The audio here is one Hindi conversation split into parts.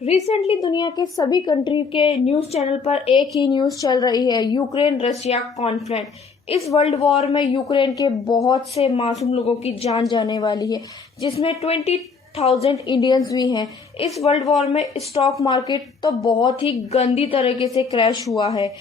रिसेंटली दुनिया के सभी कंट्री के न्यूज़ चैनल पर एक ही न्यूज़ चल रही है, यूक्रेन रशिया कॉन्फ्लिक्ट। इस वर्ल्ड वॉर में यूक्रेन के बहुत से मासूम लोगों की जान जाने वाली है, जिसमें 20,000 इंडियंस भी हैं। इस वर्ल्ड वॉर में स्टॉक मार्केट तो बहुत ही गंदी तरीके से क्रैश हुआ है।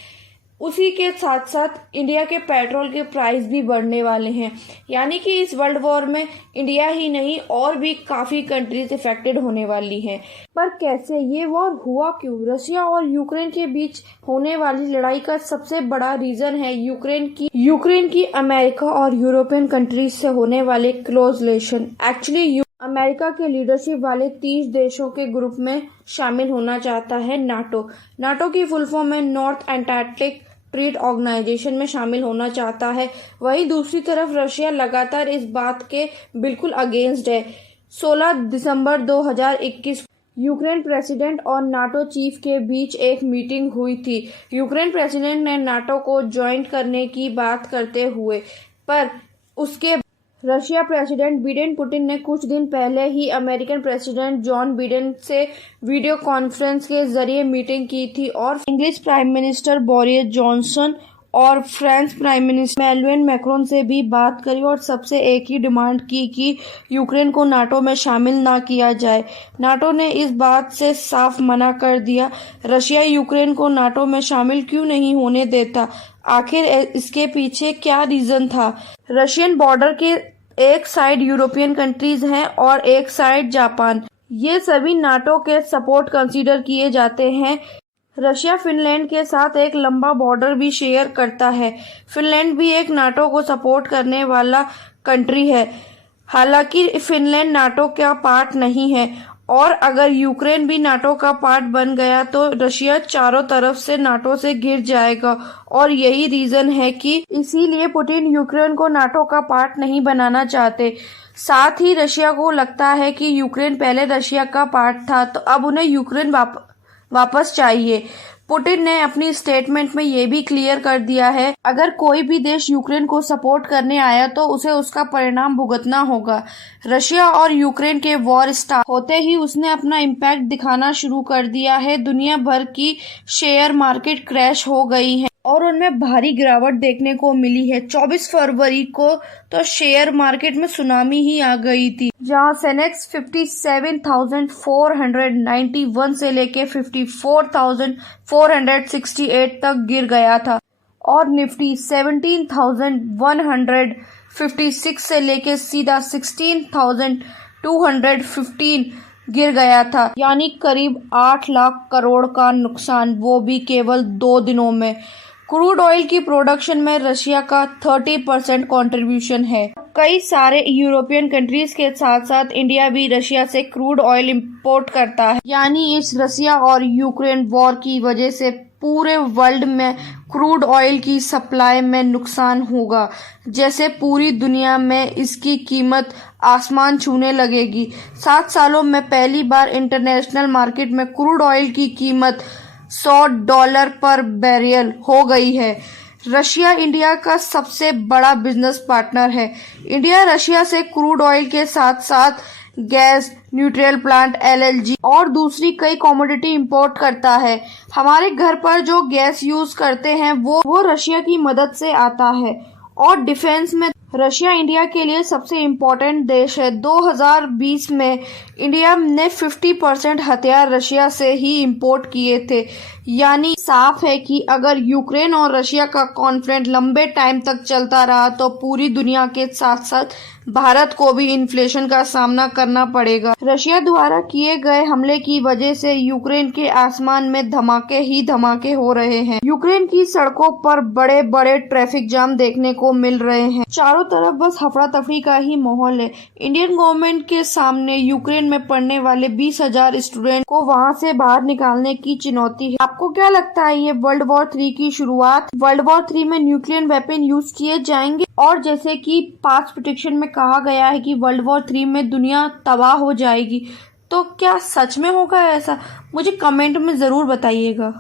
उसी के साथ साथ इंडिया के पेट्रोल के प्राइस भी बढ़ने वाले हैं, यानी कि इस वर्ल्ड वॉर में इंडिया ही नहीं और भी काफ़ी कंट्रीज इफेक्टेड होने वाली हैं। पर कैसे ये वॉर हुआ क्यों? रशिया और यूक्रेन के बीच होने वाली लड़ाई का सबसे बड़ा रीज़न है यूक्रेन की अमेरिका और यूरोपियन कंट्रीज से होने वाले क्लोज रिलेशन। एक्चुअली अमेरिका के लीडरशिप वाले 30 देशों के ग्रुप में शामिल होना चाहता है नाटो की फुल फॉर्म में नॉर्थ एटलांटिक ट्रीट ऑर्गेनाइजेशन में शामिल होना चाहता है। वहीं दूसरी तरफ रशिया लगातार इस बात के बिल्कुल अगेंस्ट है। 16 दिसंबर 2021 यूक्रेन प्रेसिडेंट और नाटो चीफ के बीच एक मीटिंग हुई थी। यूक्रेन प्रेसिडेंट ने नाटो को ज्वाइन करने की बात करते हुए, पर उसके रशिया प्रेसिडेंट बिडेन पुतिन ने कुछ दिन पहले ही अमेरिकन प्रेसिडेंट जॉन बिडेन से वीडियो कॉन्फ्रेंस के जरिए मीटिंग की थी और English prime minister Boris Johnson और France prime minister Emmanuel Macron से भी बात करी और सबसे एक ही डिमांड की कि यूक्रेन को नाटो में शामिल ना किया जाए। नाटो ने इस बात से साफ मना कर दिया। रशिया यूक्रेन को नाटो में शामिल क्यों नहीं होने देता? आखिर इसके पीछे क्या रीजन था? रशियन बॉर्डर के एक साइड यूरोपियन कंट्रीज हैं और एक साइड जापान। ये सभी नाटो के सपोर्ट कंसीडर किए जाते हैं। रशिया फिनलैंड के साथ एक लंबा बॉर्डर भी शेयर करता है। फिनलैंड भी एक नाटो को सपोर्ट करने वाला कंट्री है। हालांकि फिनलैंड नाटो का पार्ट नहीं है और अगर यूक्रेन भी नाटो का पार्ट बन गया तो रशिया चारों तरफ से नाटो से घिर जाएगा और यही रीजन है कि इसीलिए पुतिन यूक्रेन को नाटो का पार्ट नहीं बनाना चाहते। साथ ही रशिया को लगता है कि यूक्रेन पहले रशिया का पार्ट था, तो अब उन्हें यूक्रेन वापस चाहिए। पुतिन ने अपनी स्टेटमेंट में ये भी क्लियर कर दिया है, अगर कोई भी देश यूक्रेन को सपोर्ट करने आया तो उसे उसका परिणाम भुगतना होगा। रशिया और यूक्रेन के वॉर स्टार्ट होते ही उसने अपना इम्पैक्ट दिखाना शुरू कर दिया है। दुनिया भर की शेयर मार्केट क्रैश हो गई है और उनमें भारी गिरावट देखने को मिली है। 24 फरवरी को तो शेयर मार्केट में सुनामी ही आ गई थी, जहां सेनेक्स 57,491 से लेके 54,468 तक गिर गया था और निफ्टी 17,156 से लेके सीधा 16,215 गिर गया था, यानी करीब 8 लाख करोड़ का नुकसान, वो भी केवल 2 दिनों में। क्रूड ऑयल की प्रोडक्शन में रशिया का 30% कंट्रीब्यूशन है। कई सारे यूरोपियन कंट्रीज के साथ साथ इंडिया भी रशिया से क्रूड ऑयल इंपोर्ट करता है, यानी इस रशिया और यूक्रेन वॉर की वजह से पूरे वर्ल्ड में क्रूड ऑयल की सप्लाई में नुकसान होगा। जैसे पूरी दुनिया में इसकी कीमत आसमान छूने लगेगी। 7 सालों में पहली बार इंटरनेशनल मार्केट में क्रूड ऑयल की कीमत $100 पर बैरल हो गई है। रशिया इंडिया का सबसे बड़ा बिजनेस पार्टनर है। इंडिया रशिया से क्रूड ऑयल के साथ साथ गैस, न्यूट्रल प्लांट, LNG और दूसरी कई कमोडिटी इंपोर्ट करता है। हमारे घर पर जो गैस यूज करते हैं वो रशिया की मदद से आता है और डिफेंस में रशिया इंडिया के लिए सबसे इम्पोर्टेंट देश है। 2020 में इंडिया ने 50% हथियार रशिया से ही इंपोर्ट किए थे, यानी साफ है कि अगर यूक्रेन और रशिया का कॉन्फ्लिक्ट लंबे टाइम तक चलता रहा तो पूरी दुनिया के साथ साथ भारत को भी इन्फ्लेशन का सामना करना पड़ेगा। रशिया द्वारा किए गए हमले की वजह से यूक्रेन के आसमान में धमाके ही धमाके हो रहे हैं। यूक्रेन की सड़कों पर बड़े बड़े ट्रैफिक जाम देखने को मिल रहे हैं। चारों तरफ बस हफड़ा तफड़ी का ही माहौल है। इंडियन गवर्नमेंट के सामने यूक्रेन में पढ़ने वाले 20,000 स्टूडेंट को वहां से बाहर निकालने की चुनौती है। आपको क्या लगता है, ये वर्ल्ड वॉर 3 की शुरुआत? वर्ल्ड वॉर 3 में न्यूक्लियर वेपन यूज किए जाएंगे और जैसे कि पास्ट प्रेडिक्शन में कहा गया है कि वर्ल्ड वॉर 3 में दुनिया तबाह हो जाएगी, तो क्या सच में होगा ऐसा? मुझे कमेंट में जरूर बताइएगा।